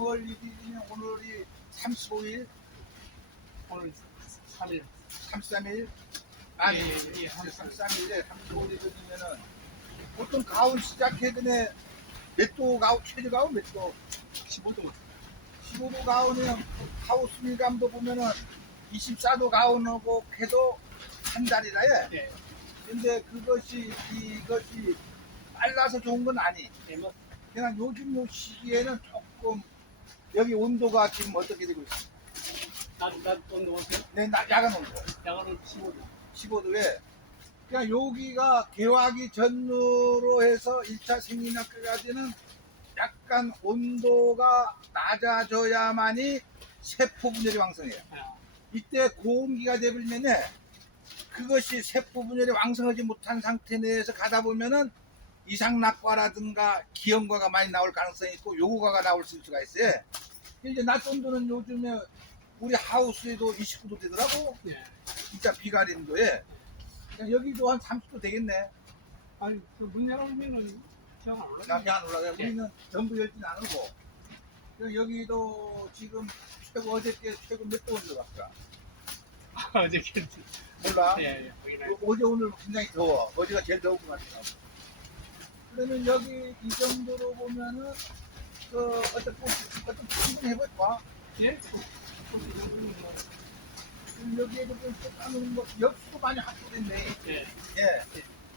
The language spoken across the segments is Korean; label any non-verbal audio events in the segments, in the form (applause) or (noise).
3월 1일이면 오늘이 35일, 오늘 3일. 33일, 아니, 예, 예, 예, 33일에 35일이 되면은 보통 가온 시작해 전에 몇도 가온, 최저 가온 몇 도? 15도. 15도 가온이면 하우스 밀감도 보면은 24도 가온하고 해도 한 달이라 해. 예. 근데 그것이, 이것이 빨라서 좋은 건 아니. 예, 뭐, 그냥 요즘 요 시기에는 조금 여기 온도가 지금 어떻게 되고 있어? 낮, 낮 온도 어때요? 네, 나, 야간 온도 야간은 15도. 15도에 그냥 여기가 개화기 전후로 해서 1차 생리학까지는 약간 온도가 낮아져야만이 세포 분열이 왕성해요. 아, 이때 고온기가 되면은 그것이 세포 분열이 왕성하지 못한 상태 내에서 가다 보면은 이상낙과라든가 기형과가 많이 나올 가능성이 있고 요구과가 나올 수가 있어요. 이제 낮 온도는 요즘에 우리 하우스에도 29도 되더라고. 예. 진짜 비가린도에. 여기도 한 30도 되겠네. 아니, 그문 열어놓으면은 기억 안 올라가요. 나안 올라가요. 예. 우리는 전부 열진 않고. 여기도 지금 최고 어저께 최고 몇도 온도 갈까? 어제 겠지. 몰라. 예, 예. 어, 어제 오늘 굉장히 더워. 어제가 제일 더운 것 같아요. 그러면 여기 이 정도로 보면은 그 어떤 꽃 어떤 한번 해볼까? 예? 여기에도 좀 까놓은 거 역수도 많이 확보됐네. 예. 예.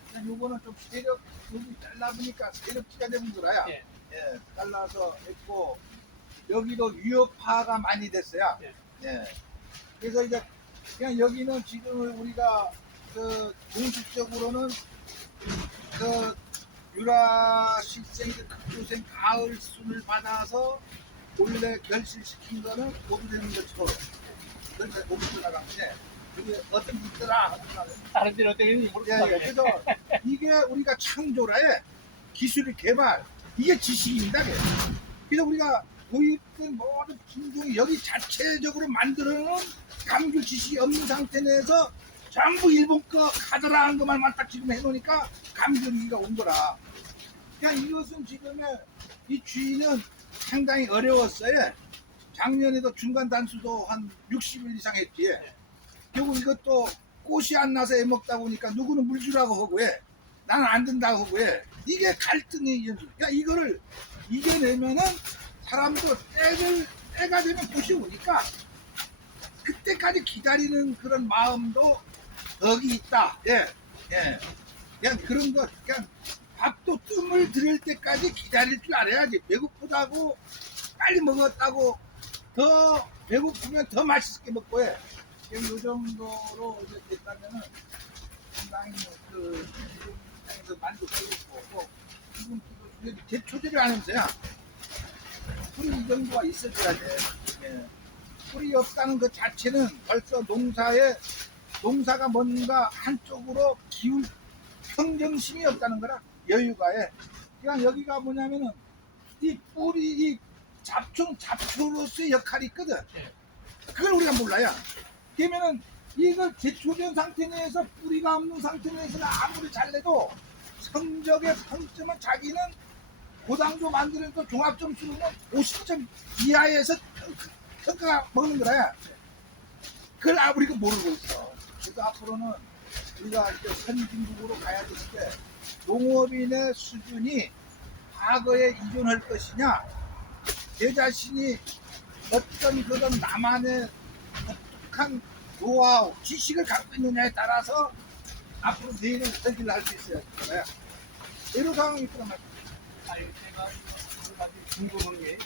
그냥 요거는 좀 세력 여기 잘라보니까 세력지가 되는 거라야. 예. 예. 잘라서 했고 여기도 유효파가 많이 됐어요. 예. 예. 그래서 이제 그냥 여기는 지금 우리가 그 공식적으로는 그 유라 실생들 극조생 가을 순을 받아서 원래 결실시킨 거는 고도되는 것처럼 그러니까 고도 나가는데 그게 어떤 게 있더라. 다른 데는 어떻게 되는지 예, 예. 모르겠어요. 그래서 이게 우리가 창조라에 기술의 개발 이게 지식입니다. 그게. 그래서 우리가 도입된 모든 품종이 여기 자체적으로 만들어놓은 감귤 지식이 없는 상태 내에서 전부 일본 거 카드라는 것만 딱 지금 해놓으니까 감귤이가 온 거라. 그냥 이것은 지금의 이 주인은 상당히 어려웠어요. 작년에도 중간 단수도 한 60일 이상 했지. 결국 이것도 꽃이 안 나서 애먹다 보니까 누구는 물 주라고 하고 해. 나는 안 된다고 하고 해. 이게 갈등의 연속. 그러니까 이거를 이겨내면은 사람도 때를, 때가 되면 꽃이 오니까 그때까지 기다리는 그런 마음도 덕이 있다. 예, 예. 그냥 그런 거, 그냥 밥도 뜸을 들일 때까지 기다릴 줄 알아야지. 배고프다고 빨리 먹었다고 더 배고프면 더 맛있게 먹고 해. 지금 이 정도로 이제 됐다면은 상당히 그 지금 만족스럽고 또 지금 그 제초제를 하면서야 풀이 이 정도가 있어줘야 돼. 예. 풀이 없다는 것 자체는 벌써 농사에 농사가 뭔가 한쪽으로 기울 평정심이 없다는 거라 여유가에 그냥 여기가 뭐냐면은 이 뿌리 이 잡초 잡초로서의 역할이 있거든. 예. 그걸 우리가 몰라요. 그러면은 이걸 제초된 상태 내에서 뿌리가 없는 상태 내에서는 아무리 잘 내도 성적의 평점은 자기는 고당도 만들어서 종합 점수는 50점 이하에서 평가 먹는 거라. 그걸 아 우리가 모르고 있어. 그래서 앞으로는 우리가 이제 선진국으로 가야 될 때 농업인의 수준이 과거에 이존할 것이냐, 내 자신이 어떤 그런 나만의 독특한 노하우, 지식을 갖고 있느냐에 따라서 앞으로 내일을 설계를 할수 있어요. 그래야. 이런 상황이 있더란 말이야. 아니, 제가 궁금한 게,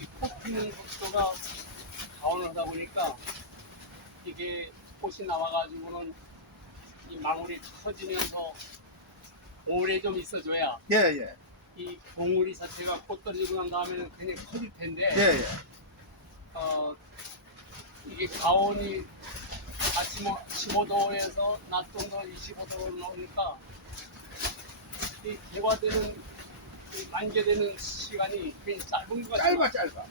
이 꽃피는 속도가 가온하다 보니까, 이게 꽃이 나와가지고는 이 망울이 커지면서 오래 좀 있어줘야 예, 예. 이 봉우리 자체가 꽃 떨어지고 난 다음에는 그냥 커질 텐데, 예, 예. 어, 이게 가온이 아침 15도에서 낮 온도 25도로 나오니까 이 개화되는 이 만개되는 시간이 굉장히 짧은 것 같아요. 짧아, 짧아.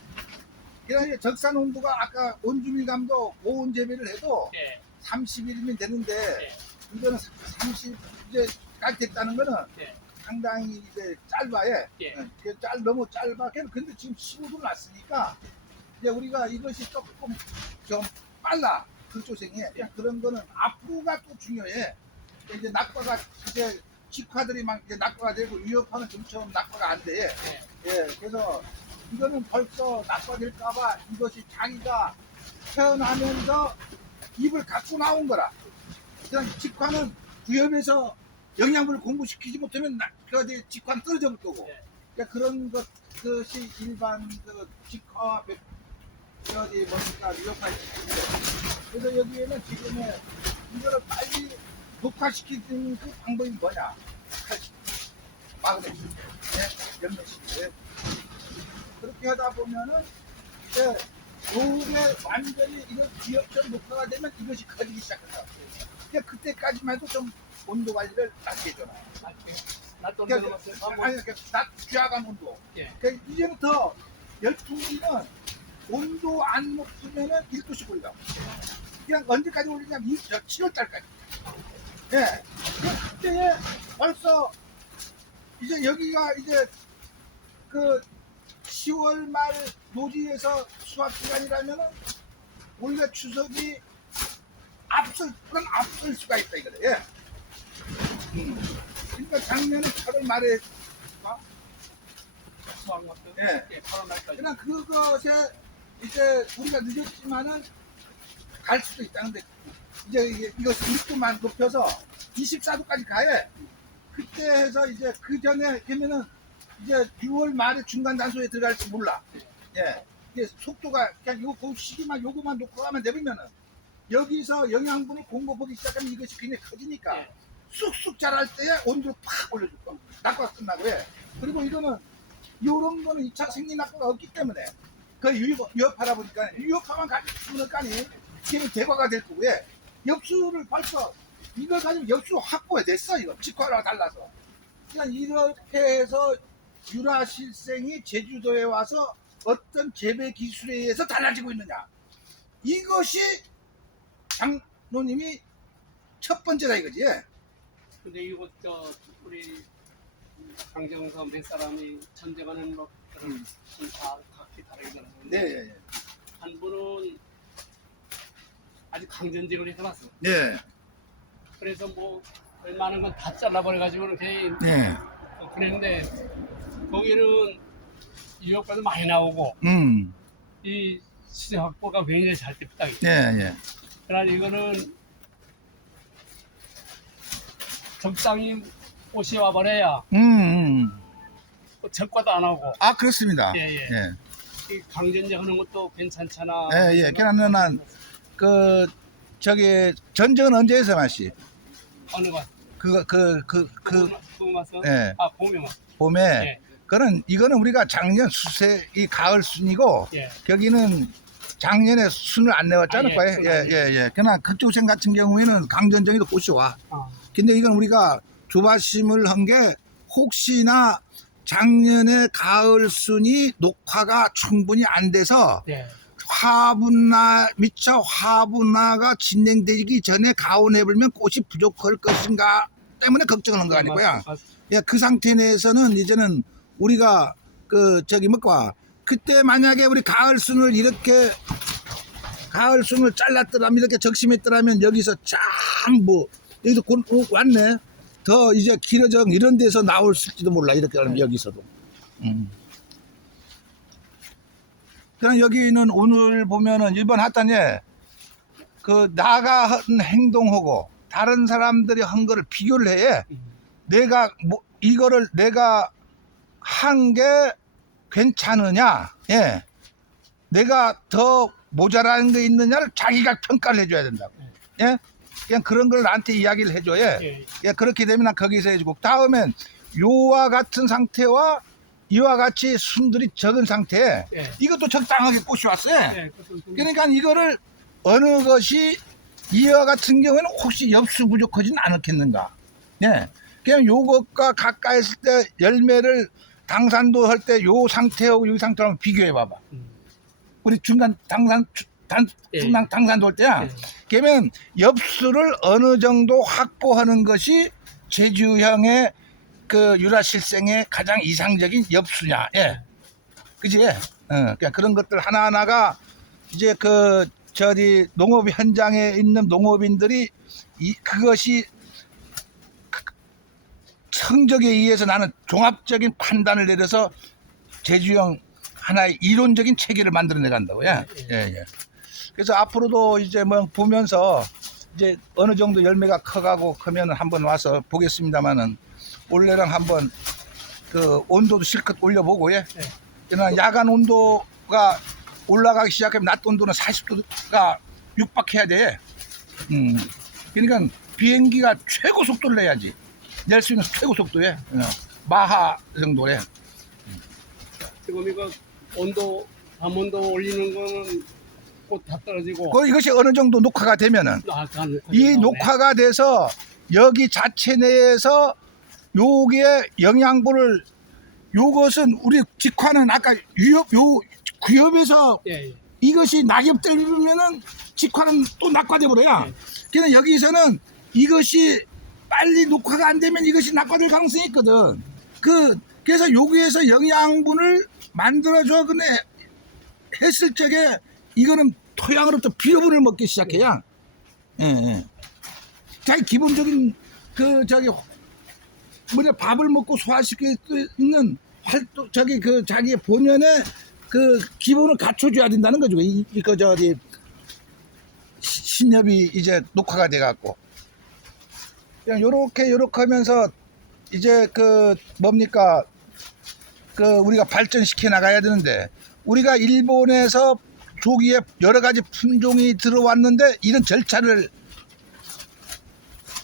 그러니까 적산 온도가 아까 온주밀감도 고온 재배를 해도 예, 30일이면 되는데 예, 이거는 30 이제 딱 됐다는 거는 예. 상당히 이제 짧아요. 예. 예, 짧 너무 짧아. 근데 지금 15도 났으니까 이제 우리가 이것이 조금 좀 빨라 근조생이 그냥 그런 거는 앞으로가 또 중요해. 이제 낙과가 이제 직화들이 막 이제 낙과가 되고 위협하는 좀처럼 낙과가 안 돼. 예. 예, 그래서 이거는 벌써 낙과될까봐 이것이 자기가 태어나면서 입을 갖고 나온 거라. 그냥 직화는 위협에서 영양분을 공부시키지 못하면 나- 그 이제 직화는 떨어져 볼 거고. 예. 그러니까 그런 것이 일반 그 직화와 백- 저기 뭡니까 때문에 그래서 여기에는 지금의 이거를 빨리 녹화시키는 그 방법이 뭐냐? 마그네슘, 네, 연맥식 그렇게 하다 보면은 이제 요게 완전히 이거 기업처럼 녹화가 되면 이것이 커지기 시작한다. 근데 그때까지만 해도 좀 온도 관리를 낮게 해줘라. 낮도 그러니까 내려갔어요. 한번 아니, 그러니까 낮 귀하간 온도. 예. 그러니까 이제부터 열풍기는 온도 안 높으면은 1도씩 올려. 그냥 언제까지 올리냐면 7월달까지. 예. 그때에 벌써 이제 여기가 이제 그 10월 말 노지에서 수확 기간이라면은 우리가 추석이 앞설 건 앞설 수가 있다 이거래. 예. 음. 그러니까 작년에 8월 말에 수확 맞고 예. 예, 8월 말까지. 그냥 그것에 이제 우리가 늦었지만은 갈 수도 있다는데 이제 이게 이거 6도만 높여서 24도까지 가야 그때 해서 이제 그 전에 되면은 이제 6월 말에 중간 단소에 들어갈지 몰라. 예. 이게 속도가 그냥 요그 시기만 요거만 놓고 가면 되면은 여기서 영양분을 공급하기 시작하면 이것이 굉장히 커지니까 예. 쑥쑥 자랄 때에 온도를 팍 올려줄 거. 낙과 끝나고 해. 그리고 이거는 요런 거는 2차 생리 낙과가 없기 때문에 그 유협, 유협하다 보니까 유협하만 가지고 까니 걔는 대과가 될 거고 해. 엽수를 벌써 이걸 가지고 엽수 확보해 됐어 이거 직화랑 달라서 그냥 이렇게 해서 유라 실생이 제주도에 와서 어떤 재배 기술에 의해서 달라지고 있느냐 이것이 장로님이 첫 번째다 이거지 근데 이거 저 우리 강정서 몇 사람이 전쟁하는 뭐 그런 음. 다 각기 다르게 네, 다르는데 예, 한 분은 아주 강전직을 해서 왔어. 예. 그래서 뭐 웬만한 건 다 잘라버려가지고는 괜히 네. 그랬는데 거기는 유효과도 많이 나오고 음. 이 시세 확보가 굉장히 잘 됐다. 예, 예. 그러나 이거는 적당히 옷이 와버려야 음, 음. 뭐 적과도 안 하고 아, 그렇습니다. 예, 예. 예. 이 강전제 하는 것도 괜찮잖아. 예, 예. 그러나 난- 그, 저기, 전쟁은 언제 했어, 마씨? 어느 거? 그, 그, 그, 그, 그 맛은? 예. 아 봄에 맛. 봄에. 예. 그 는, 이거는 우리가 작년 수세, 이 가을 순이고, 예. 여기는 작년에 순을 안 내왔잖아, 아, 예, 거예요. 순 예, 안 예, 예. 그러나 그쪽생 같은 경우에는 강전쟁이도 꽃이 와. 아, 근데 이건 우리가 조바심을 한 게 혹시나 작년에 가을 순이 녹화가 충분히 안 돼서 예. 화분나 미처 화분나가 진행되기 전에 가온해불면 꽃이 부족할 것인가 때문에 걱정하는 거 아니고요. 맞- 맞- 예, 그 상태 내에서는 이제는 우리가 그 저기 뭐까 그때 만약에 우리 가을 순을 이렇게 가을 순을 잘랐더라면 이렇게 적심했더라면 여기서 전부 여기서 곧 오- 왔네. 더 이제 길어져 이런 데서 나올지도 몰라 이렇게 하면 여기서도. 음. 그냥 여기는 오늘 보면은 일본 하단에 그 나가 한 행동하고 다른 사람들이 한 거를 비교를 해. 음. 내가 뭐 이거를 내가 한 게 괜찮으냐? 예. 내가 더 모자라는 게 있느냐를 자기가 평가를 해줘야 된다고. 예. 그냥 그런 걸 나한테 이야기를 해줘야. 예. 예, 그렇게 되면 난 거기서 해주고 다음엔 요와 같은 상태와 이와 같이 순들이 적은 상태 예. 이것도 적당하게 꽃이 왔어요. 예. 그러니까 이거를 어느 것이 이와 같은 경우에는 혹시 엽수 부족하지는 않았겠는가? 예. 그냥 요것과 가까이 있을 때 열매를 당산도 할 때 요 상태하고 요 한번 비교해 봐봐. 음. 우리 중간 당산 단 예. 중간 당산도 할 때야. 예. 그러면 엽수를 어느 정도 확보하는 것이 제주형의 그 유라실생의 가장 이상적인 엽수냐, 예. 그지? 어, 그러니까 그런 것들 하나하나가 이제 그, 저기, 농업 현장에 있는 농업인들이 이, 그것이 그- 성적에 의해서 나는 종합적인 판단을 내려서 제주형 하나의 이론적인 체계를 만들어내 간다고, 예. 예, 예. 그래서 앞으로도 이제 뭐 보면서 이제 어느 정도 열매가 커가고 크면 한번 와서 보겠습니다만은 올해랑 한번 그 온도도 실컷 올려보고 예. 네. 그러나 야간 온도가 올라가기 시작하면 낮 온도는 40도가 육박해야 돼. 음. 그러니까 비행기가 최고 속도를 내야지. 낼 수 있는 최고 속도에 어. 마하 정도에. 지금 이거 온도 밤온도 올리는 거는 곧다 떨어지고 그 이것이 어느 정도 녹화가 되면은 아, 다 녹화가 이. 녹화가 돼서 여기 자체 내에서 요게 영양분을 요것은 우리 직화는 아까 유협 요 구협에서 예, 예. 이것이 낙엽 들리면은 직화는 또 낙화돼 버려요. 네. 그래서 여기서는 이것이 빨리 녹화가 안 되면 이것이 낙화될 가능성이 있거든. 그 그래서 여기에서 영양분을 만들어줘 근데 했을 적에 이거는 토양으로부터 비료분을 먹기 시작해야. 예, 예. 자기 기본적인 그 저기 뭐냐 밥을 먹고 소화시킬 수 있는 활동 저기 그 자기의 본연의 그 기본을 갖춰줘야 된다는 거죠. 이, 이거 저기 시- 신협이 이제 녹화가 돼갖고 그냥 요렇게 요렇게 하면서 이제 그 뭡니까? 그 우리가 발전시켜 나가야 되는데 우리가 일본에서 조기에 여러 가지 품종이 들어왔는데 이런 절차를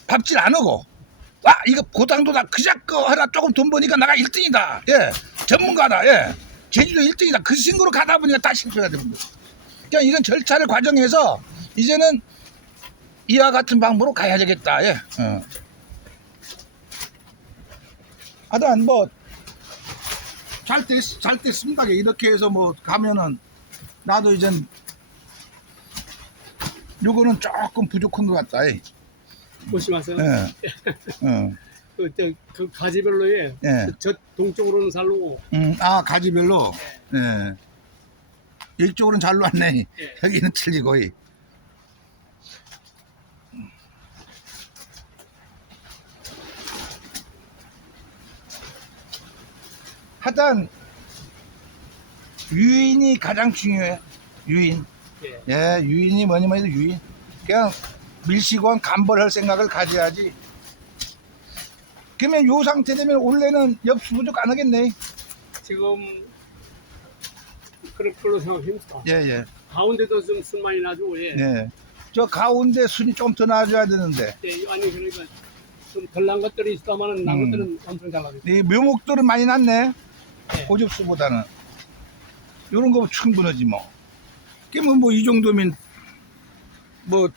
밟질 안 하고 아 이거 고당도다 그자거 하나 조금 돈 버니까 나가 1등이다. 예 전문가다. 예 제주도 1등이다. 그 친구로 가다 보니까 다 실패가 됩니다 그냥 이런 절차를 과정해서 이제는 이와 같은 방법으로 가야 되겠다 예 어. 하여튼 뭐잘 됐, 잘 됐습니다 이렇게 해서 뭐 가면은 나도 이젠 요거는 조금 부족한 것 같다 예. 조심하세요. 예. (laughs) 어. 그, 저, 그 가지별로에 예. 저 동쪽으로는 살로고 음, 아, 가지별로. 예. 이쪽으로는 잘 왔네. 예. 여기는 틀리고. 이. 하여튼, 유인이 가장 중요해. 유인. 예. 예, 유인이 뭐니 뭐니 해도 유인. 그냥 밀시건 간벌할 생각을 가져야지. 그러면 요 상태 되면 원래는 엽수 부족 안 하겠네. 지금 그런 걸로 생각합니다. 예, 예. 가운데도 좀 순만이 나죠. 예. 네. 저 가운데 순이 좀 더 나와줘야 되는데 예, 아니 그러니까 좀 덜 난 것들이 있다마는 난 음. 것들은 엄청 잘 나죠. 이 묘목들은 많이 났네. 네. 고집수보다는 요런 거 충분하지 뭐. 그러면 뭐 이 정도면 뭐